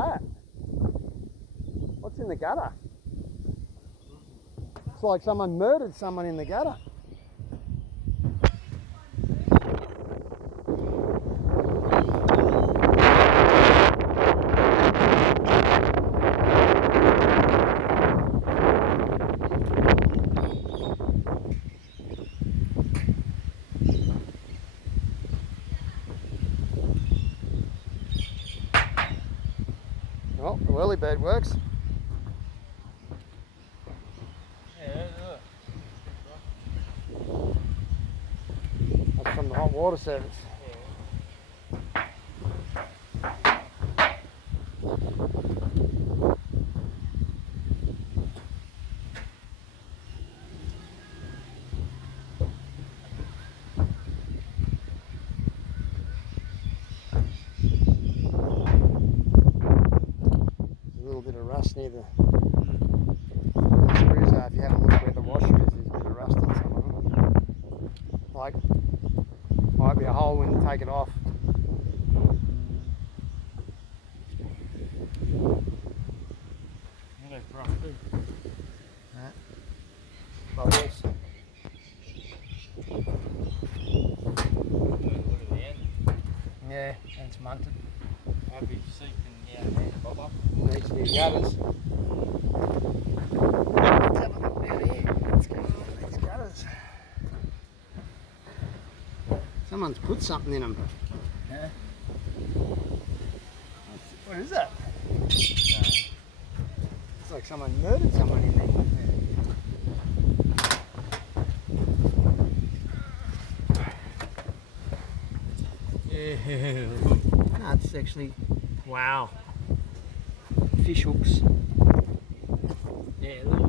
that? What's in the gutter? It's like someone murdered someone in the gutter. Well, the whirly bird works. That's from the hot water service. A little bit of rust near the screws are. If you have a look where the washer is, there's a bit of rust on some of them. Like, might be a hole when you take it off. Bubbles. Yeah, and it's munted. I'll be seeping down there, Bobber. Needs new gutters. Let's have a look down here. What's going on with these gutters? Someone's put something in them. Yeah. What is that? It's like someone murdered someone in there. Yeah. No, it's actually, wow, fish hooks. Yeah, look.